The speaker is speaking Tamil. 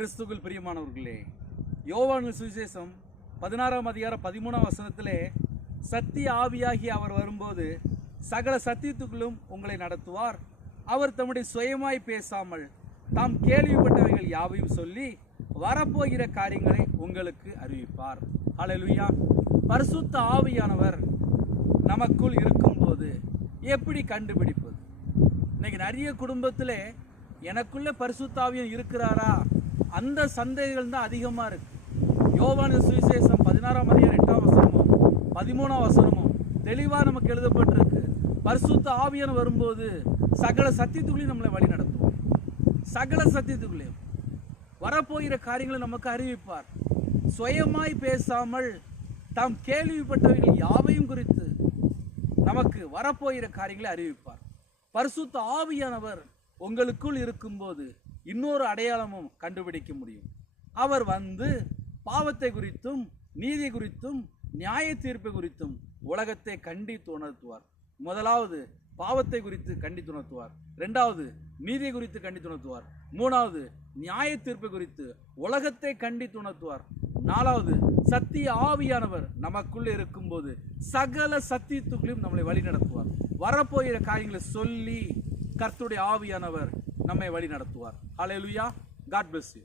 கிறிஸ்துவில் பிரியமானவர்களே, யோவான் சுவிசேஷம் 16ஆம் அதிகாரம் 13ஆம் வசனத்திலே சத்திய ஆவியாகி அவர் வரும்போது சகல சத்தியத்துக்குள்ளும் உங்களை நடத்துவார். அவர் தம்முடைய சுயமாய் பேசாமல் தாம் கேள்விப்பட்டவைகள் யாவையும் சொல்லி வரப்போகிற காரியங்களை உங்களுக்கு அறிவிப்பார். ஹல்லேலூயா. பரிசுத்த ஆவியானவர் நமக்குள் இருக்கும்போது எப்படி கண்டுபிடிப்பது? இன்னைக்கு நிறைய குடும்பத்திலே எனக்குள்ள பரிசுத்த ஆவியானவர் இருக்கிறாரா, அந்த சந்தேகங்கள் தான் அதிகமாக இருக்கு. யோவான் சுவிசேஷம் 16ஆம் அதிகாரம் 8ஆம் வசனமும் 13ஆம் வசனமும் தெளிவாக நமக்கு எழுதப்பட்டிருக்கு. பரிசுத்த ஆவியானவர் வரும்போது சகல சத்தியத்துக்குள்ளேயும் நம்மளை வழி நடத்துவார். சகல சத்தியத்துக்குள்ளேயும் வரப்போகிற காரியங்களை நமக்கு அறிவிப்பார். சுயமாய் பேசாமல் தாம் கேள்விப்பட்டவைகள் யாவையும் குறித்து நமக்கு வரப்போகிற காரியங்களை அறிவிப்பார். பரிசுத்த ஆவியானவர் உங்களுக்குள் இருக்கும்போது இன்னொரு அடையாளமும் கண்டுபிடிக்க முடியும். அவர் வந்து பாவத்தை குறித்தும் நீதி குறித்தும் நியாய தீர்ப்பை குறித்தும் உலகத்தை கண்டித்து உணர்த்துவார். முதலாவது பாவத்தை குறித்து கண்டித்து உணர்த்துவார், இரண்டாவது நீதி குறித்து கண்டித்து உணர்த்துவார், மூணாவது நியாய தீர்ப்பை குறித்து உலகத்தை கண்டித்து உணர்த்துவார், நாலாவது சத்திய ஆவியானவர் நமக்குள்ள இருக்கும்போது சகல சத்தியத்துக்குள்ளும் நம்மளை வழி நடத்துவார். வரப்போகிற காரியங்களை சொல்லி கர்த்தருடைய ஆவியானவர் நம்மை வழி நடத்துவார். ஹல்லேலூயா. God bless you.